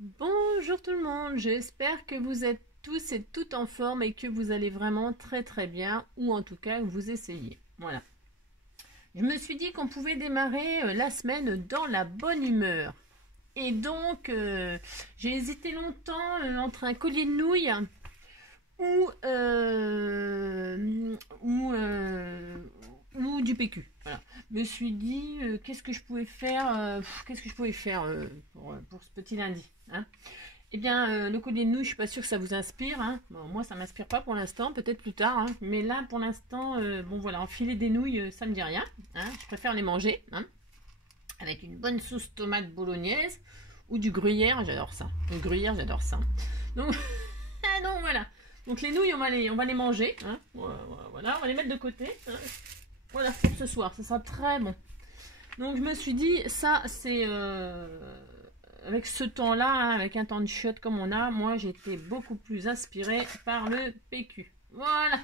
Bonjour tout le monde, j'espère que vous êtes tous et toutes en forme et que vous allez vraiment très très bien, ou en tout cas que vous essayez. Voilà. Je me suis dit qu'on pouvait démarrer la semaine dans la bonne humeur. Et donc, j'ai hésité longtemps entre un collier de nouilles ou, ou, ou du PQ. Voilà. Je me suis dit, qu'est-ce que je pouvais faire, pour ce petit lundi, hein. Eh bien, le collier de nouilles, je suis pas sûre que ça vous inspire, hein. Bon, moi, ça m'inspire pas pour l'instant, peut-être plus tard, hein. Mais là, pour l'instant, bon voilà, enfiler des nouilles, ça me dit rien, hein. Je préfère les manger, hein, avec une bonne sauce tomate bolognaise ou du gruyère, j'adore ça. Le gruyère, j'adore ça. Donc, ah non, voilà. Donc les nouilles, on va les manger, hein. Voilà, on va les mettre de côté, hein. Voilà, pour ce soir, ça sera très bon. Donc je me suis dit, ça c'est avec ce temps-là, hein, avec un temps de chiotte comme on a, moi j'étais beaucoup plus inspirée par le PQ. Voilà.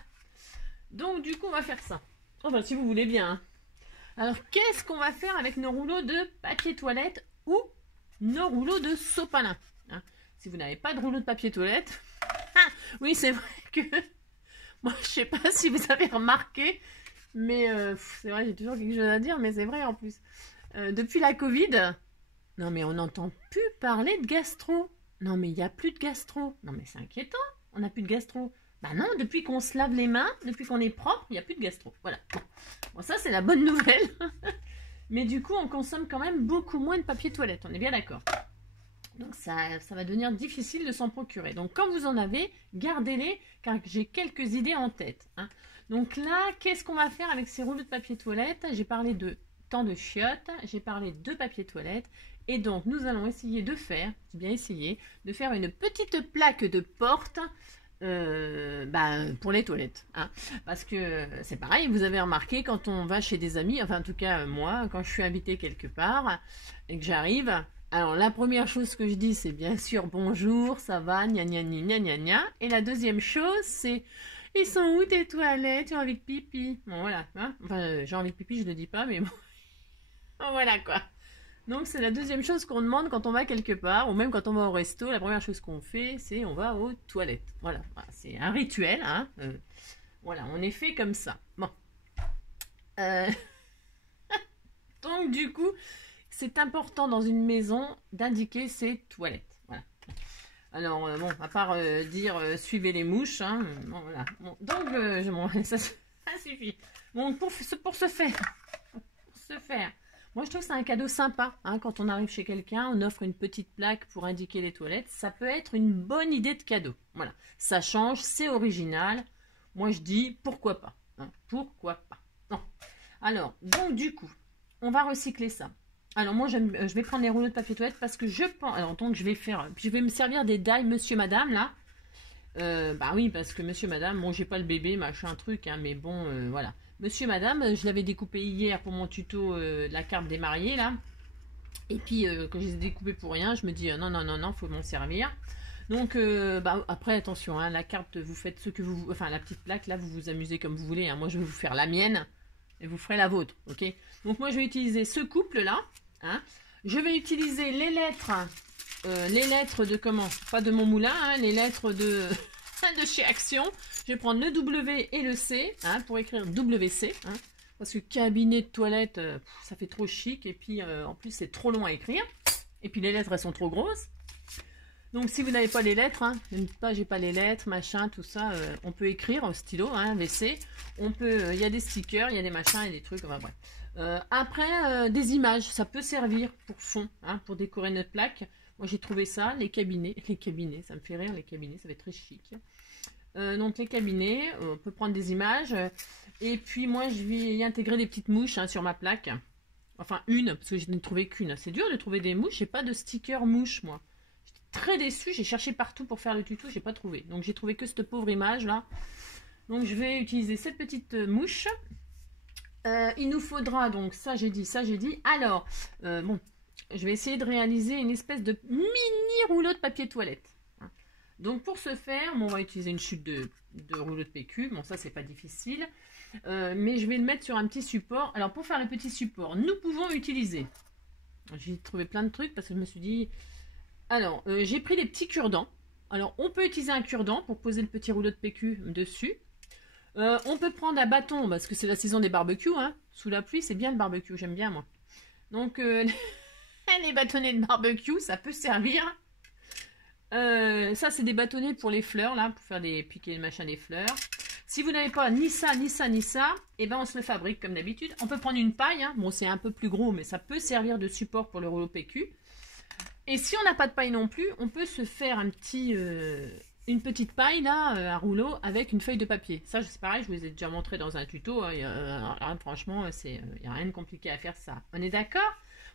Donc du coup on va faire ça. Enfin si vous voulez bien, hein. Alors qu'est-ce qu'on va faire avec nos rouleaux de papier toilette ou nos rouleaux de sopalin, hein. Si vous n'avez pas de rouleau de papier toilette, ah, oui c'est vrai que moi je sais pas si vous avez remarqué, mais c'est vrai j'ai toujours quelque chose à dire, mais c'est vrai en plus. Depuis la Covid, non mais on n'entend plus parler de gastro. Non mais il n'y a plus de gastro. Non mais c'est inquiétant, on n'a plus de gastro. Bah non, depuis qu'on se lave les mains, depuis qu'on est propre, il n'y a plus de gastro. Voilà. Bon, ça c'est la bonne nouvelle. Mais du coup, on consomme quand même beaucoup moins de papier toilette, on est bien d'accord. Donc ça va devenir difficile de s'en procurer. Donc quand vous en avez, gardez-les, car j'ai quelques idées en tête, hein. Donc là, qu'est-ce qu'on va faire avec ces rouleaux de papier toilette? J'ai parlé de temps de chiottes, j'ai parlé de papier toilette, et donc nous allons essayer de faire, bien essayer, de faire une petite plaque de porte pour les toilettes, hein. Parce que c'est pareil, vous avez remarqué quand on va chez des amis, enfin en tout cas moi, quand je suis invitée quelque part et que j'arrive, alors la première chose que je dis c'est bien sûr bonjour, ça va, gna gna gna gna gna gna, et la deuxième chose c'est ils sont où tes toilettes, j'ai envie de pipi. Bon voilà, hein, enfin j'ai envie de pipi je le dis pas mais bon, voilà quoi. Donc c'est la deuxième chose qu'on demande quand on va quelque part, ou même quand on va au resto, la première chose qu'on fait, c'est on va aux toilettes. Voilà, voilà, c'est un rituel, hein. Voilà, on est fait comme ça. Bon. Euh, donc du coup, c'est important dans une maison d'indiquer ses toilettes. Voilà. Alors bon, à part dire suivez les mouches, hein, bon, voilà. Bon, donc ça suffit. Bon, pour se faire. Moi, je trouve que c'est un cadeau sympa, hein, quand on arrive chez quelqu'un, on offre une petite plaque pour indiquer les toilettes. Ça peut être une bonne idée de cadeau. Voilà, ça change, c'est original. Moi, je dis pourquoi pas, hein, pourquoi pas. Non. Alors, donc du coup, on va recycler ça. Alors moi, je vais prendre les rouleaux de papier toilette parce que je pense. Alors donc, je vais me servir des dailles Monsieur Madame là. Bah oui, parce que Monsieur Madame, bon, j'ai pas le bébé, machin truc, hein, mais bon, voilà. Monsieur Madame, je l'avais découpé hier pour mon tuto de la carte des mariés là. Et puis quand je les ai découpés pour rien, je me dis non, non, non, non, faut m'en servir. Donc après attention, hein, la carte, vous faites ce que vous, enfin la petite plaque là, vous vous amusez comme vous voulez, hein. Moi je vais vous faire la mienne et vous ferez la vôtre, ok? Donc moi je vais utiliser ce couple là, hein. Je vais utiliser les lettres de comment? Pas de mon moulin, hein, les lettres de de chez Action. Je vais prendre le W et le C, hein, pour écrire WC, hein, parce que cabinet de toilette, ça fait trop chic, et puis en plus c'est trop long à écrire, et puis les lettres elles sont trop grosses. Donc si vous n'avez pas les lettres, hein, ne dites pas j'ai pas les lettres, machin, tout ça, on peut écrire au stylo, hein, WC, on peut, il y a des stickers, il y a des machins, il y a des trucs, enfin bref. Après, des images, ça peut servir pour fond, hein, pour décorer notre plaque. Moi j'ai trouvé ça, les cabinets, ça me fait rire, les cabinets, ça va être très chic. Donc les cabinets, on peut prendre des images, et puis moi je vais y intégrer des petites mouches, hein, sur ma plaque. Enfin une, parce que je n'ai trouvé qu'une. C'est dur de trouver des mouches, j'ai pas de sticker mouche moi. J'étais très déçue, j'ai cherché partout pour faire le tuto, j'ai pas trouvé. Donc j'ai trouvé que cette pauvre image là. Donc je vais utiliser cette petite mouche. Il nous faudra donc, ça j'ai dit. Alors, bon, je vais essayer de réaliser une espèce de mini rouleau de papier toilette. Donc pour ce faire, bon, on va utiliser une chute de rouleau de PQ. Bon, ça c'est pas difficile. Mais je vais le mettre sur un petit support. Alors pour faire le petit support, nous pouvons utiliser. J'ai trouvé plein de trucs parce que je me suis dit... Alors, j'ai pris des petits cure-dents. Alors, on peut utiliser un cure-dent pour poser le petit rouleau de PQ dessus. On peut prendre un bâton, parce que c'est la saison des barbecues, hein. Sous la pluie, c'est bien le barbecue, j'aime bien moi. Donc, les bâtonnets de barbecue, ça peut servir. Ça, c'est des bâtonnets pour les fleurs, là, pour faire piquer le machin des fleurs. Si vous n'avez pas ni ça, ni ça, ni ça, et ben on se le fabrique comme d'habitude. On peut prendre une paille, hein. Bon, c'est un peu plus gros, mais ça peut servir de support pour le rouleau PQ. Et si on n'a pas de paille non plus, on peut se faire une petite paille, là, un rouleau, avec une feuille de papier. Ça, c'est pareil, je vous ai déjà montré dans un tuto. Hein, franchement, il n'y a rien de compliqué à faire ça. On est d'accord?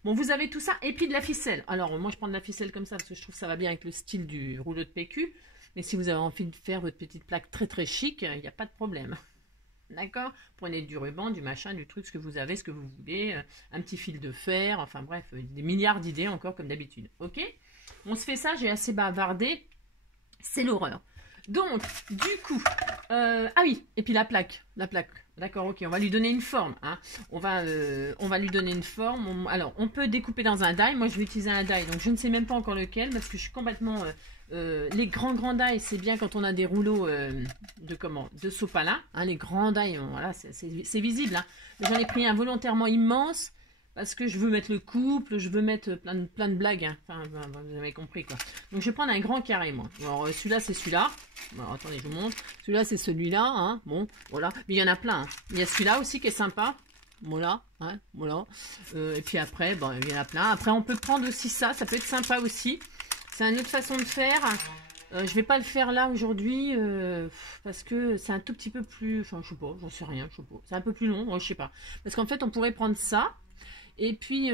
Bon, vous avez tout ça, et puis de la ficelle. Alors, moi, je prends de la ficelle comme ça, parce que je trouve que ça va bien avec le style du rouleau de PQ. Mais si vous avez envie de faire votre petite plaque très très chic, il n'y a pas de problème. D'accord? Prenez du ruban, du machin, du truc, ce que vous avez, ce que vous voulez, un petit fil de fer, enfin bref, des milliards d'idées encore comme d'habitude. Ok? On se fait ça, j'ai assez bavardé, c'est l'horreur. Donc, du coup, ah oui, et puis la plaque, d'accord, ok, on va lui donner une forme, hein. On va lui donner une forme. Alors, on peut découper dans un die. Moi, je vais utiliser un die, donc je ne sais même pas encore lequel, parce que je suis complètement... les grands die, c'est bien quand on a des rouleaux de sopalin, hein, les grands die, voilà, c'est visible, hein. J'en ai pris un volontairement immense, parce que je veux mettre le couple, je veux mettre plein de blagues, hein. Enfin, vous avez compris quoi. Donc je vais prendre un grand carré moi. Alors celui-là c'est celui-là. Alors, attendez, je vous montre. Celui-là c'est celui-là, hein. Bon, voilà. Mais il y en a plein, hein. Il y a celui-là aussi qui est sympa. Voilà, hein, voilà. Et puis après, bon, il y en a plein. Après on peut prendre aussi ça peut être sympa aussi. C'est une autre façon de faire. Je vais pas le faire là aujourd'hui parce que c'est un tout petit peu plus... Enfin, je sais pas, j'en sais rien, je sais pas. C'est un peu plus long, je sais pas. Parce qu'en fait, on pourrait prendre ça et puis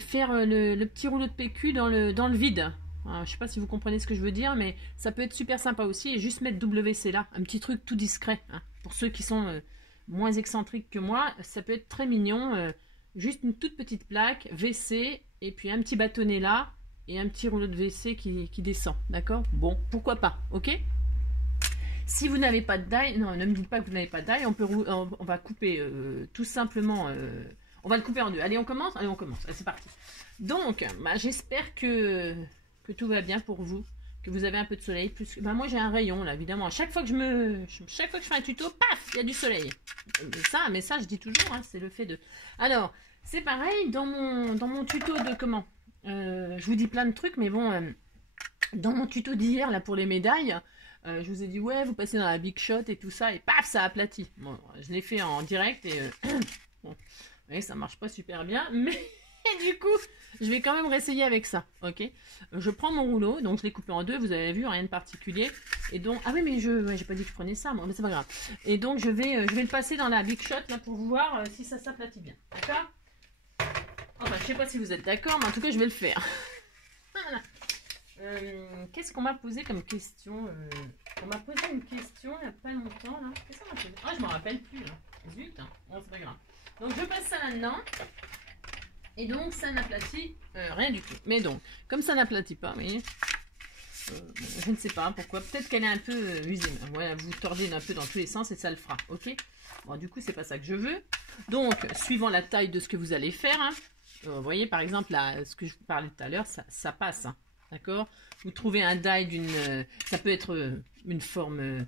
faire le petit rouleau de PQ dans le vide. Alors, je sais pas si vous comprenez ce que je veux dire, mais ça peut être super sympa aussi. Et juste mettre WC là, un petit truc tout discret. Hein. Pour ceux qui sont moins excentriques que moi, ça peut être très mignon. Juste une toute petite plaque, WC, et puis un petit bâtonnet là, et un petit rouleau de WC qui descend. D'accord? Bon, pourquoi pas, ok? Si vous n'avez pas de die, non, ne me dites pas que vous n'avez pas de die, on va couper tout simplement... on va le couper en deux. Allez, on commence? Allez, on commence. Allez, c'est parti. Donc, j'espère que tout va bien pour vous, que vous avez un peu de soleil. Plus, moi, j'ai un rayon, là, évidemment. À chaque fois que chaque fois que je fais un tuto, paf, il y a du soleil. Mais ça, je dis toujours, hein, c'est le fait de... Alors, c'est pareil, dans mon tuto de comment je vous dis plein de trucs, mais bon, dans mon tuto d'hier, là, pour les médailles... je vous ai dit, ouais, vous passez dans la Big Shot et tout ça, et paf, ça aplatit. Bon, je l'ai fait en direct et bon, ouais, ça marche pas super bien, mais du coup, je vais quand même réessayer avec ça, ok? Je prends mon rouleau, donc je l'ai coupé en deux, vous avez vu, rien de particulier. Et donc, ah oui, mais j'ai pas dit que je prenais ça, moi, mais c'est pas grave. Et donc, je vais le passer dans la Big Shot, là, pour voir si ça s'aplatit bien, d'accord? Enfin, je sais pas si vous êtes d'accord, mais en tout cas, je vais le faire. Voilà. Qu'est-ce qu'on m'a posé comme question? On m'a posé une question il n'y a pas longtemps. Qu'est-ce qu'on m'a posé? Ah, je m'en rappelle plus. Là. Zut, hein. Bon, c'est pas grave. Donc, je passe ça là-dedans. Et donc, ça n'aplatit rien du tout. Mais donc, comme ça n'aplatit pas, vous voyez, je ne sais pas pourquoi. Peut-être qu'elle est un peu usée. Voilà, vous tordez un peu dans tous les sens et ça le fera. Ok? Bon, du coup, c'est pas ça que je veux. Donc, suivant la taille de ce que vous allez faire, hein, vous voyez, par exemple, là, ce que je vous parlais tout à l'heure, ça passe. Hein. D'accord? Vous trouvez un die d'une... ça peut être une forme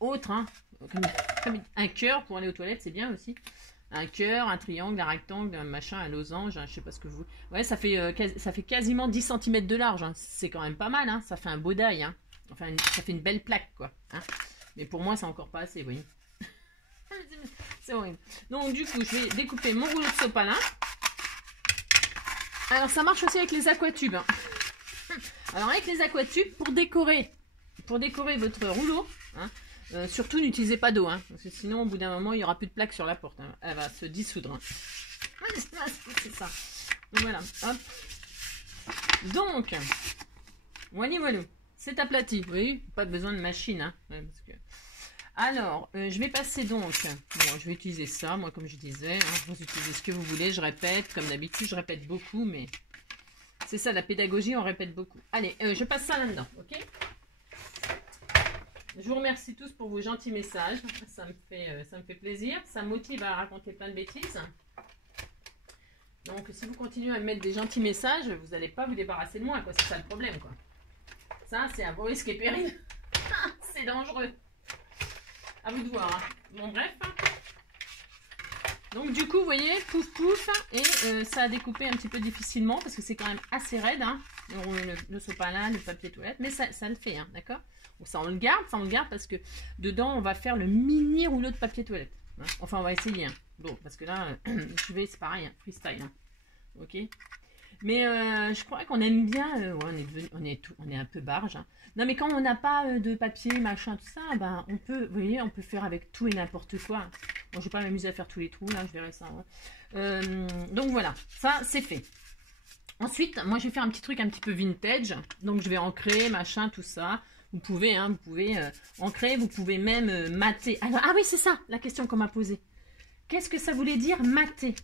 autre, hein, comme un cœur pour aller aux toilettes, c'est bien aussi. Un cœur, un triangle, un rectangle, un machin, un losange, hein, je sais pas ce que vous... Ouais, ça fait quasiment 10 cm de large, hein. C'est quand même pas mal, hein. Ça fait un beau die, hein. Enfin, ça fait une belle plaque, quoi. Hein. Mais pour moi, c'est encore pas assez, vous voyez. C'est horrible. Donc, du coup, je vais découper mon rouleau de sopalin. Alors, ça marche aussi avec les aquatubes, hein. Alors avec les aquatubes, pour décorer votre rouleau, hein, surtout n'utilisez pas d'eau, hein, parce que sinon au bout d'un moment il n'y aura plus de plaque sur la porte, hein, elle va se dissoudre. Hein. C'est ça. Donc, voilà, hop. Donc, voilà, c'est aplati, vous voyez, pas besoin de machine. Hein, ouais, parce que... Alors, je vais passer donc, bon, je vais utiliser ça, moi comme je disais, hein, vous utilisez ce que vous voulez, je répète, comme d'habitude je répète beaucoup, mais... C'est ça, la pédagogie, on répète beaucoup. Allez, je passe ça là-dedans, ok? Je vous remercie tous pour vos gentils messages. Ça me fait plaisir. Ça me motive à raconter plein de bêtises. Donc si vous continuez à me mettre des gentils messages, vous n'allez pas vous débarrasser de moi, quoi. C'est ça le problème, quoi. Ça, c'est à vos risques et périls. C'est dangereux. À vous de voir. Hein. Bon, bref. Donc du coup, vous voyez, pouf pouf, et ça a découpé un petit peu difficilement parce que c'est quand même assez raide, hein, le sopalin, le papier toilette, mais ça le fait, hein, d'accord. Bon, ça on le garde parce que dedans on va faire le mini rouleau de papier toilette. Hein. Enfin, on va essayer. Hein. Bon, parce que là, c'est pareil, hein, freestyle, hein. Ok. Mais je crois qu'on aime bien, ouais, on est un peu barge. Hein. Non, mais quand on n'a pas de papier, machin, tout ça, ben, on peut, vous voyez, on peut faire avec tout et n'importe quoi. Bon, je vais pas m'amuser à faire tous les trous, là, je verrai ça. Ouais. Donc voilà, ça, c'est fait. Ensuite, moi, je vais faire un petit truc un petit peu vintage. Donc, je vais ancrer, machin, tout ça. Vous pouvez, hein, ancrer, vous pouvez même mater. Alors, ah oui, c'est ça, la question qu'on m'a posée. Qu'est-ce que ça voulait dire, mater?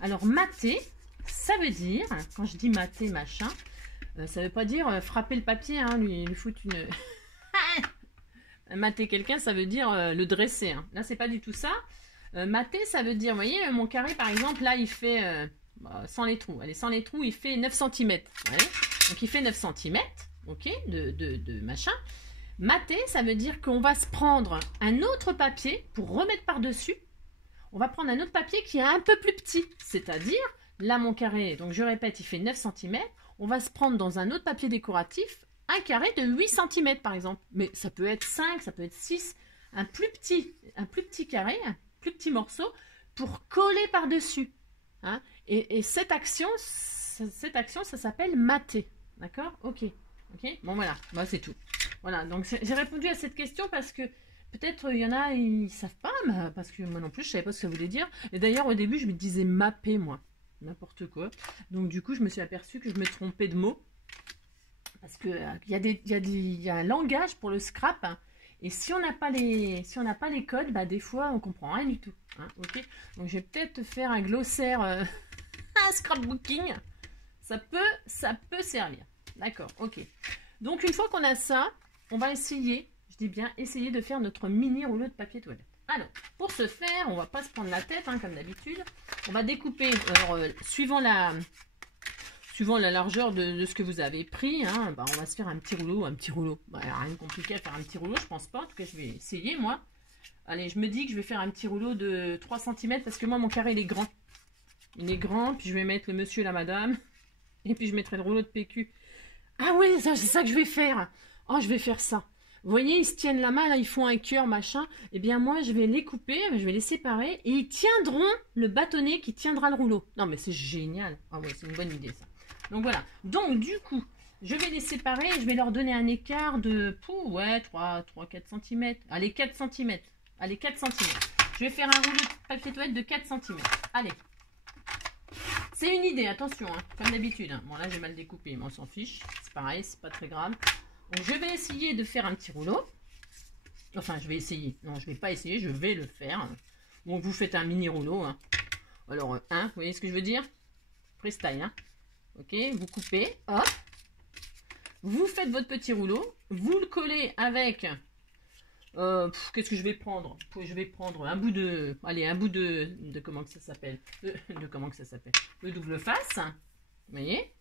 Alors, mater... Ça veut dire, quand je dis mater machin, ça veut pas dire frapper le papier, hein, lui foutre une... Mater quelqu'un, ça veut dire le dresser. Hein. Là, c'est pas du tout ça. Mater, ça veut dire, vous voyez, mon carré, par exemple, là, il fait, sans les trous. Allez, sans les trous, il fait 9 cm. Voyez. Donc, il fait 9 cm, ok, de machin. Mater, ça veut dire qu'on va se prendre un autre papier pour remettre par-dessus. On va prendre un autre papier qui est un peu plus petit, c'est-à-dire... Là, mon carré, donc je répète, il fait 9 cm. On va se prendre dans un autre papier décoratif un carré de 8 cm, par exemple. Mais ça peut être 5, ça peut être 6. Un plus petit carré, un plus petit morceau pour coller par-dessus. Hein, et cette action, ça s'appelle mater. D'accord? Ok. Bon, voilà. Bah, c'est tout. Voilà. Donc, j'ai répondu à cette question parce que peut-être il y en a, ils ne savent pas. Parce que moi non plus, je ne savais pas ce que ça voulait dire. Et d'ailleurs, au début, je me disais mapper, moi. N'importe quoi. Donc du coup, je me suis aperçue que je me trompais de mots. Parce que il y a un langage pour le scrap. Hein, et si on n'a pas les codes, bah des fois on comprend rien du tout. Hein, ok. Donc je vais peut-être faire un glossaire, un scrapbooking. Ça peut servir. D'accord. Ok. Donc une fois qu'on a ça, on va essayer. Je dis bien essayer de faire notre mini rouleau de papier toilette. Alors, pour ce faire, on va pas se prendre la tête, hein, comme d'habitude. On va découper, alors, suivant la largeur de ce que vous avez pris, hein, bah, on va se faire un petit rouleau. Bah, rien de compliqué à faire un petit rouleau, je pense pas. En tout cas, je vais essayer, moi. Allez, je me dis que je vais faire un petit rouleau de 3 cm parce que moi, mon carré, il est grand. Il est grand, puis je vais mettre le monsieur et la madame. Et puis, je mettrai le rouleau de PQ. Ah ouais, c'est ça que je vais faire. Oh, je vais faire ça. Vous voyez, ils se tiennent la main, là, ils font un cœur, machin. Eh bien, moi, je vais les couper, je vais les séparer. Et ils tiendront le bâtonnet qui tiendra le rouleau. Non, mais c'est génial. Ah ouais, c'est une bonne idée, ça. Donc, voilà. Donc, du coup, je vais les séparer. Et je vais leur donner un écart de, 3-4 cm. Allez, 4 cm. Allez, 4 cm. Je vais faire un rouleau de papier toilette de 4 cm. Allez. C'est une idée, attention, hein, comme d'habitude. Hein. Bon, là, j'ai mal découpé, mais on s'en fiche. C'est pareil, c'est pas très grave. Donc, je vais essayer de faire un petit rouleau. Enfin, je vais essayer. Non, je vais pas essayer, je vais le faire. Donc, vous faites un mini rouleau. Hein. Alors, vous voyez ce que je veux dire? Freestyle, hein. Ok, vous coupez, hop. Vous faites votre petit rouleau. Vous le collez avec... qu'est-ce que je vais prendre? Je vais prendre un bout de... Allez, un bout de comment que ça s'appelle? Comment que ça s'appelle? Le double face. Vous voyez?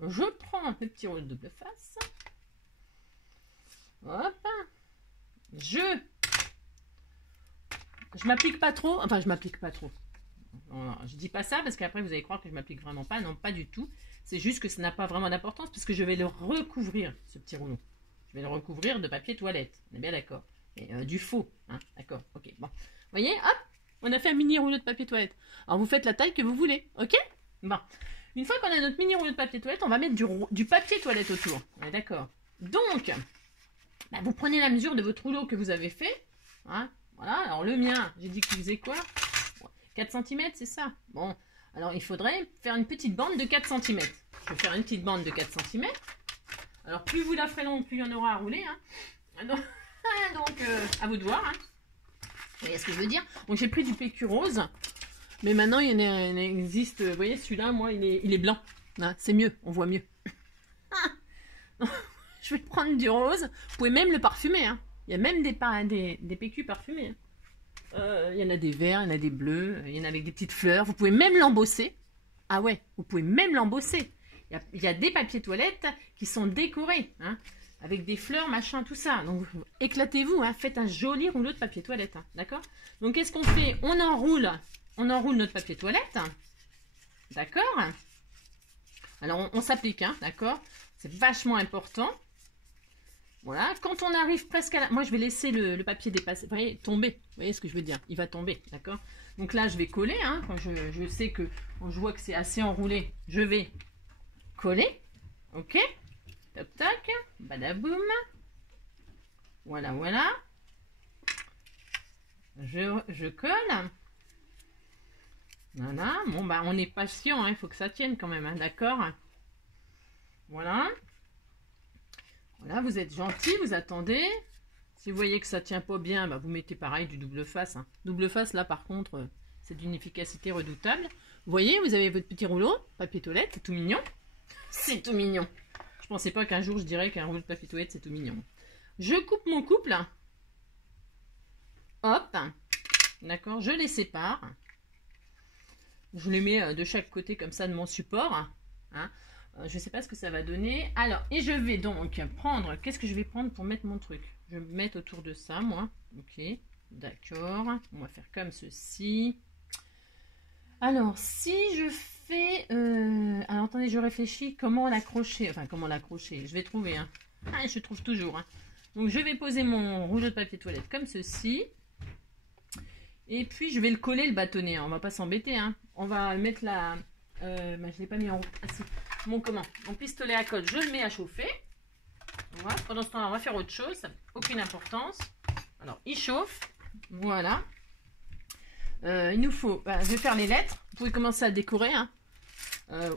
Je prends un petit rouleau de double face. Hop. Je m'applique pas trop. Enfin, je m'applique pas trop. Non, je dis pas ça parce qu'après vous allez croire que je m'applique vraiment pas. Non, pas du tout. C'est juste que ça n'a pas vraiment d'importance puisque je vais le recouvrir, ce petit rouleau. Je vais le recouvrir de papier toilette. On est bien d'accord. Et du faux. Hein, d'accord. Ok. Bon. Vous voyez, hop. On a fait un mini rouleau de papier toilette. Alors vous faites la taille que vous voulez. Ok. Bon. Une fois qu'on a notre mini rouleau de papier toilette, on va mettre du papier toilette autour. On est d'accord. Donc... Bah, vous prenez la mesure de votre rouleau que vous avez fait. Hein, voilà, alors le mien, j'ai dit qu'il faisait quoi? 4 cm, c'est ça. Bon, alors il faudrait faire une petite bande de 4 cm. Je vais faire une petite bande de 4 cm. Alors plus vous la ferez longue, plus il y en aura à rouler. Hein. Donc, à vous de voir. Hein. Vous voyez ce que je veux dire? Donc j'ai pris du PQ rose. Mais maintenant, il existe... Vous voyez, celui-là, moi, il est blanc. Hein, c'est mieux, on voit mieux. Je vais prendre du rose. Vous pouvez même le parfumer. Hein. Il y a même des PQ parfumés. Hein. Il y en a des verts, il y en a des bleus, il y en a avec des petites fleurs. Vous pouvez même l'embosser. Ah ouais, vous pouvez même l'embosser. Il y a des papiers toilettes qui sont décorés, hein, avec des fleurs, machin, tout ça. Donc, éclatez-vous, hein, faites un joli rouleau de papier toilette, hein, d'accord? Donc, qu'est-ce qu'on fait? On enroule notre papier toilette, d'accord? Alors, on s'applique, hein, d'accord? C'est vachement important. Voilà, quand on arrive presque à la... Moi, je vais laisser le papier dépasser, vous voyez, tomber. Vous voyez ce que je veux dire? Il va tomber, d'accord? Donc là, je vais coller, hein, quand je sais que... Quand je vois que c'est assez enroulé, je vais coller. Ok? Toc, toc. Badaboum. Voilà, voilà. Je colle. Voilà. Bon, bah, on est patient, hein, il faut que ça tienne quand même, hein, d'accord? Voilà. Voilà, vous êtes gentil, vous attendez. Si vous voyez que ça tient pas bien, bah, vous mettez pareil du double face. Hein. Double face, là, par contre, c'est d'une efficacité redoutable. Vous voyez, vous avez votre petit rouleau, papier toilette, c'est tout mignon. C'est tout mignon. Je pensais pas qu'un jour, je dirais qu'un rouleau de papier toilette, c'est tout mignon. Je coupe mon couple. Hop. D'accord, je les sépare. Je les mets de chaque côté comme ça de mon support. Hein. Je ne sais pas ce que ça va donner. Alors, et je vais donc prendre... Qu'est-ce que je vais prendre pour mettre mon truc? Je vais me mettre autour de ça, moi. Ok, d'accord. On va faire comme ceci. Alors, si je fais... alors, attendez, je réfléchis. Comment l'accrocher? Enfin, comment l'accrocher? Je vais trouver. Hein. Ah, je trouve toujours. Hein. Donc, je vais poser mon rouleau de papier toilette comme ceci. Et puis, je vais le coller, le bâtonnet. Hein. On va pas s'embêter. Hein. On va mettre la... bah, je ne l'ai pas mis en route. Ah, si. Mon pistolet à colle, je le mets à chauffer. Voilà. Pendant ce temps, on va faire autre chose. Ça n'a aucune importance. Alors, il chauffe. Voilà. Il nous faut... Bah, je vais faire les lettres. Vous pouvez commencer à décorer. Hein.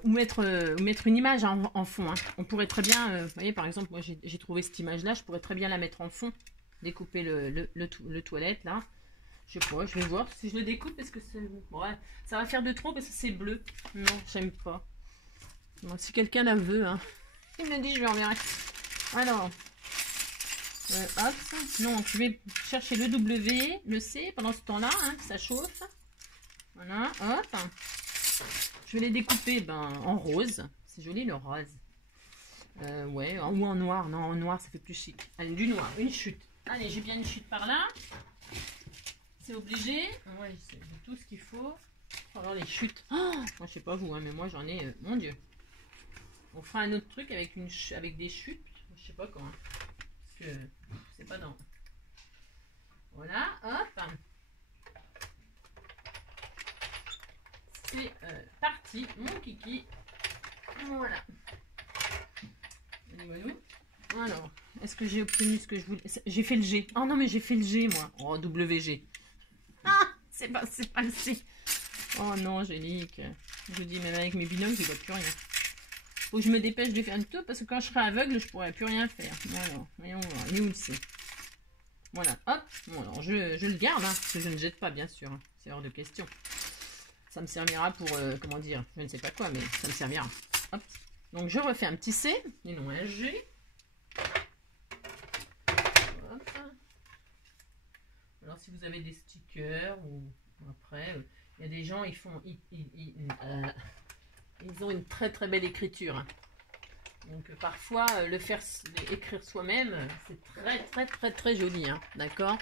Ou mettre une image en fond. Hein. On pourrait très bien... vous voyez, par exemple, moi, j'ai trouvé cette image-là. Je pourrais très bien la mettre en fond. Découper le toilette, là. Je sais pas, je vais voir si je le découpe parce que ouais, ça va faire de trop parce que c'est bleu. Non, j'aime pas. Bon, si quelqu'un la veut, hein, il me dit je lui enverrai. Alors, hop, donc je vais chercher le W, le C pendant ce temps-là, hein, que ça chauffe. Voilà, hop. Je vais les découper en rose. C'est joli le rose. Ouais, ou en noir. Non, en noir ça fait plus chic. Allez, du noir, une chute. Allez, j'ai bien une chute par là. C'est obligé. Ouais, c'est tout ce qu'il faut. Alors les chutes. Oh, moi je sais pas vous, hein, mais moi j'en ai. Mon Dieu. On fera un autre truc avec des chutes. Je sais pas quand. Hein, parce que c'est pas dans. Voilà. Hop. C'est parti. Mon kiki. Voilà. Alors, est-ce que j'ai obtenu ce que je voulais? J'ai fait le G. Oh non, mais j'ai fait le G moi. Oh, WG. Ah, c'est pas le C. Oh non, Angélique. Je vous dis, même avec mes binocles, je vois plus rien. Faut que je me dépêche de faire une tour parce que quand je serai aveugle, je pourrai plus rien faire. Voilà, voyons voir. Il est où le C? Voilà, hop. Bon, alors je le garde, hein, parce que je ne jette pas, bien sûr. Hein. C'est hors de question. Ça me servira pour, comment dire, je ne sais pas quoi, mais ça me servira. Hop. Donc je refais un petit C, et non un G. Hop. Alors si vous avez des stickers ou après, il y a des gens, ils ont une très très belle écriture. Hein. Donc parfois écrire soi-même, c'est très très très très joli. Hein. D'accord?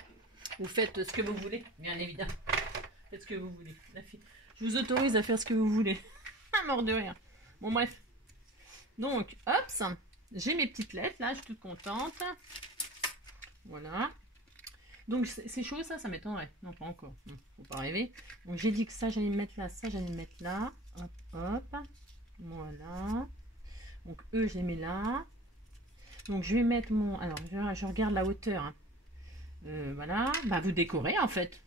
Vous faites ce que vous voulez, bien évidemment. Faites ce que vous voulez. Je vous autorise à faire ce que vous voulez. Mort de rire. Bon bref. Donc, hop, j'ai mes petites lettres là, je suis toute contente. Voilà. Donc, c'est chaud ça m'étonnerait. Non, pas encore. Non, faut pas rêver. Donc, j'ai dit que ça, j'allais le mettre là, ça, j'allais le mettre là. Hop, hop. Voilà. Donc, eux, je les mets là. Donc, je vais mettre mon... Alors, je regarde la hauteur. Hein. Voilà. Bah, vous décorez en fait.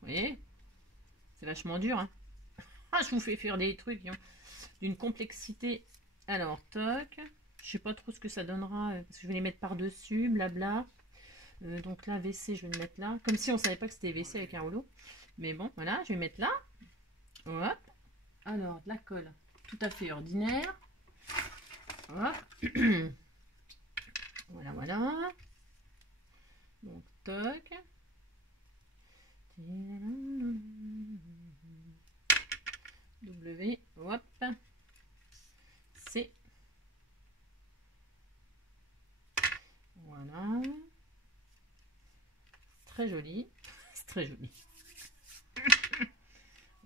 Vous voyez? C'est vachement dur. Hein. Ah, je vous fais faire des trucs d'une complexité. Alors, toc. Je sais pas trop ce que ça donnera. Parce que je vais les mettre par-dessus, blabla. Donc là, WC, je vais le mettre là. Comme si on savait pas que c'était WC avec un rouleau. Mais bon, voilà, je vais mettre là. Hop. Alors, de la colle tout à fait ordinaire. Hop. Voilà, voilà. Donc, toc. W, hop. très joli. C'est très joli.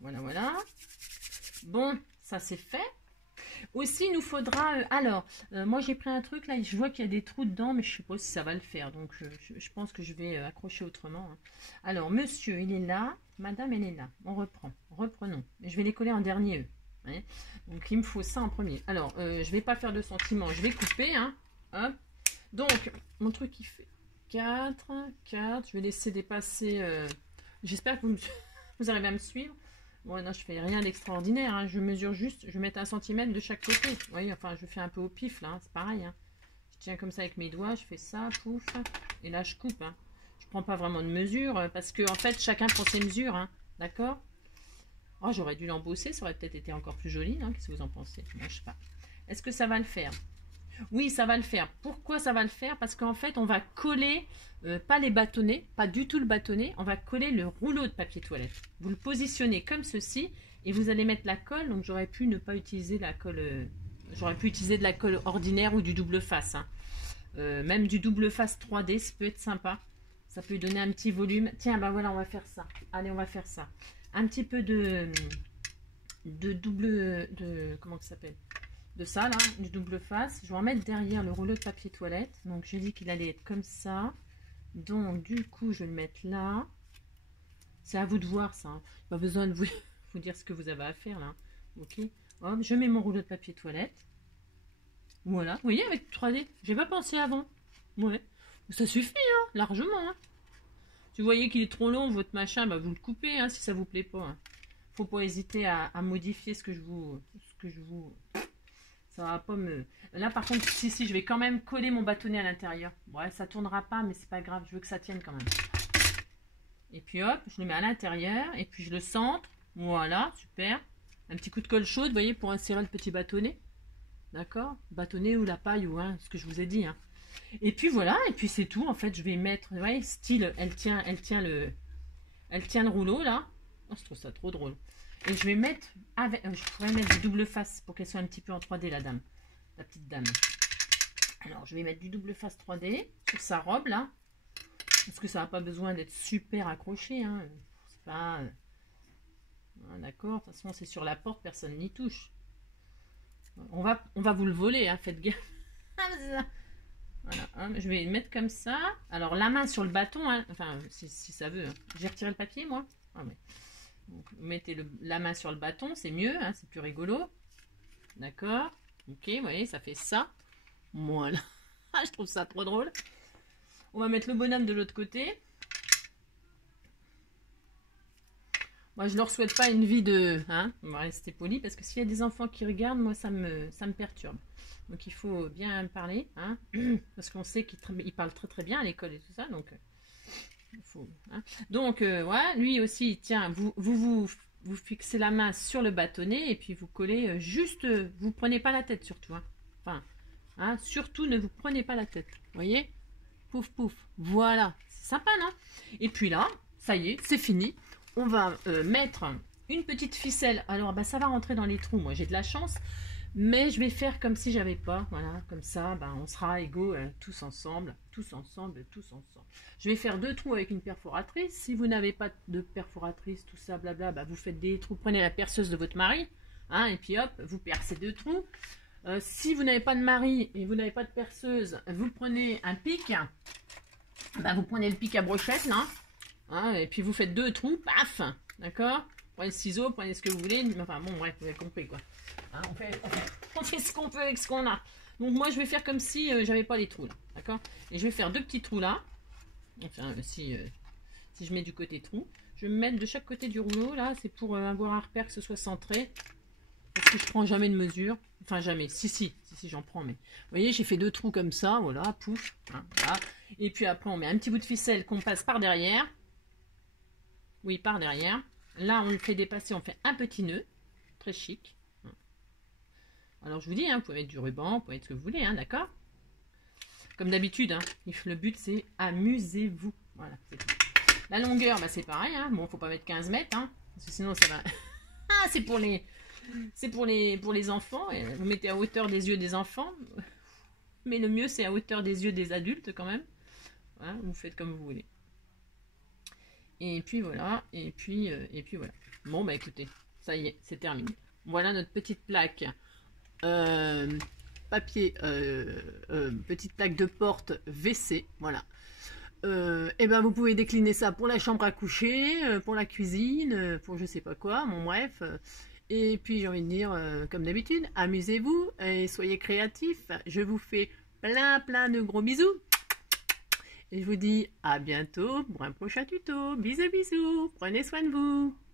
Voilà, voilà. Bon, ça c'est fait. Aussi, il nous faudra... moi j'ai pris un truc là, je vois qu'il y a des trous dedans, mais je ne sais pas si ça va le faire. Donc, je pense que je vais accrocher autrement. Hein. Alors, monsieur, il est là. Madame, elle est là. On reprend. Reprenons. Je vais les coller en dernier, eux. Ouais. Donc, il me faut ça en premier. Alors, je ne vais pas faire de sentiments. Je vais couper. Hein. Hop. Donc, mon truc, il fait 4. Je vais laisser dépasser... J'espère que vous arrivez à me suivre. Bon, non, je fais rien d'extraordinaire, hein. Je mesure juste, je vais mettre 1 cm de chaque côté. Vous voyez, enfin, je fais un peu au pif, là, hein. C'est pareil. Hein. Je tiens comme ça avec mes doigts, je fais ça, pouf, et là, je coupe. Hein. Je prends pas vraiment de mesure, parce que, en fait, chacun prend ses mesures, hein. D'accord? Oh, j'aurais dû l'embosser, ça aurait peut-être été encore plus joli, hein. Qu'est-ce que vous en pensez? Bon, je sais pas. Est-ce que ça va le faire? Oui, ça va le faire. Pourquoi ça va le faire? Parce qu'en fait, on va coller, pas les bâtonnets, pas du tout le bâtonnet, on va coller le rouleau de papier toilette. Vous le positionnez comme ceci et vous allez mettre la colle. Donc, j'aurais pu ne pas utiliser la colle, j'aurais pu utiliser de la colle ordinaire ou du double face. Hein. Même du double face 3D, ça peut être sympa. Ça peut lui donner un petit volume. Tiens, bah voilà, on va faire ça. Allez, on va faire ça. Un petit peu de comment ça s'appelle? De ça là, du double face. Je vais en mettre derrière le rouleau de papier toilette. Donc j'ai dit qu'il allait être comme ça. Donc du coup je vais le mettre là. C'est à vous de voir ça. Hein. Pas besoin de vous dire ce que vous avez à faire là. Ok. Hop, je mets mon rouleau de papier toilette. Voilà. Vous voyez avec 3D. J'ai pas pensé avant. Ouais. Ça suffit hein, largement. Hein. Si vous voyez qu'il est trop long votre machin, bah, vous le coupez hein, si ça vous plaît pas. Hein. Faut pas hésiter à modifier ce que je vous. Ça va pas me... Là, par contre, si, je vais quand même coller mon bâtonnet à l'intérieur. Ouais, ça tournera pas, mais c'est pas grave. Je veux que ça tienne quand même. Et puis, hop, je le mets à l'intérieur. Et puis, je le centre. Voilà, super. Un petit coup de colle chaude, vous voyez, pour insérer le petit bâtonnet. D'accord? Bâtonnet ou la paille, ou hein, ce que je vous ai dit. Hein. Et puis, voilà. Et puis, c'est tout. En fait, je vais mettre... Vous voyez, style, elle tient le rouleau, là. Oh, je trouve ça trop drôle. Et je vais mettre, je pourrais mettre du double face pour qu'elle soit un petit peu en 3D, la dame. La petite dame. Alors, je vais mettre du double face 3D sur sa robe, là. Parce que ça n'a pas besoin d'être super accroché. Hein. C'est pas... D'accord, de toute façon, c'est sur la porte, personne n'y touche. On va vous le voler, hein, faites gaffe. Voilà, hein, je vais le mettre comme ça. Alors, la main sur le bâton, hein, enfin, si ça veut. Hein. J'ai retiré le papier, moi. Ah, ouais. Donc, vous mettez la main sur le bâton, c'est mieux, hein, c'est plus rigolo. D'accord. Ok, vous voyez, ça fait ça. Voilà. Je trouve ça trop drôle. On va mettre le bonhomme de l'autre côté. Moi, je leur souhaite pas une vie de... Hein, on va rester poli, parce que s'il y a des enfants qui regardent, moi, ça me perturbe. Donc, il faut bien parler. Hein, parce qu'on sait qu'ils parlent très très bien à l'école et tout ça, donc... Hein. Donc, ouais, lui aussi, tiens, vous fixez la main sur le bâtonnet et puis vous collez juste, vous prenez pas la tête surtout. Hein. Enfin, hein, surtout ne vous prenez pas la tête. Vous voyez? Pouf, pouf. Voilà. C'est sympa, non? Et puis là, ça y est, c'est fini. On va mettre une petite ficelle. Alors, bah, ça va rentrer dans les trous. Moi, j'ai de la chance. Mais je vais faire comme si j'avais pas. Voilà, comme ça, ben, on sera égaux tous ensemble. Tous ensemble, tous ensemble. Je vais faire 2 trous avec une perforatrice. Si vous n'avez pas de perforatrice, tout ça, blabla, ben, vous faites des trous. Prenez la perceuse de votre mari. Hein, et puis hop, vous percez 2 trous. Si vous n'avez pas de mari et vous n'avez pas de perceuse, vous prenez un pic. Ben, vous prenez le pic à brochette, là. Hein, et puis vous faites 2 trous. Paf! D'accord? Prenez le ciseau, prenez ce que vous voulez. Enfin, bon, bref, vous avez compris, quoi. Hein, on fait ce qu'on peut avec ce qu'on a. Donc moi je vais faire comme si j'avais pas les trous là, d'accord? Et je vais faire 2 petits trous là. Enfin si je mets du côté trou, je vais me mettre de chaque côté du rouleau là, c'est pour avoir un repère que ce soit centré. Parce que je prends jamais de mesure. Enfin jamais, si j'en prends, mais vous voyez j'ai fait 2 trous comme ça, voilà, pouf. Hein, voilà. Et puis après on met un petit bout de ficelle qu'on passe par derrière. Oui, par derrière. Là on le fait dépasser, on fait un petit nœud, très chic. Alors je vous dis, hein, vous pouvez mettre du ruban, vous pouvez mettre ce que vous voulez, hein, d'accord? Comme d'habitude, hein, le but c'est amusez-vous. Voilà, c'est tout. La longueur, bah, c'est pareil, hein. Bon, faut pas mettre 15 mètres, hein, parce que sinon ça va... Ah, c'est pour les enfants, et vous mettez à hauteur des yeux des enfants, mais le mieux c'est à hauteur des yeux des adultes quand même. Voilà, vous faites comme vous voulez. Et puis voilà, et puis voilà. Bon, bah écoutez, ça y est, c'est terminé. Voilà notre petite plaque euh, papier, petite plaque de porte WC, voilà. Et ben vous pouvez décliner ça pour la chambre à coucher, pour la cuisine, pour je sais pas quoi, bon bref. Et puis j'ai envie de dire, comme d'habitude, amusez-vous et soyez créatifs. Je vous fais plein de gros bisous. Et je vous dis à bientôt pour un prochain tuto. Bisous bisous, prenez soin de vous.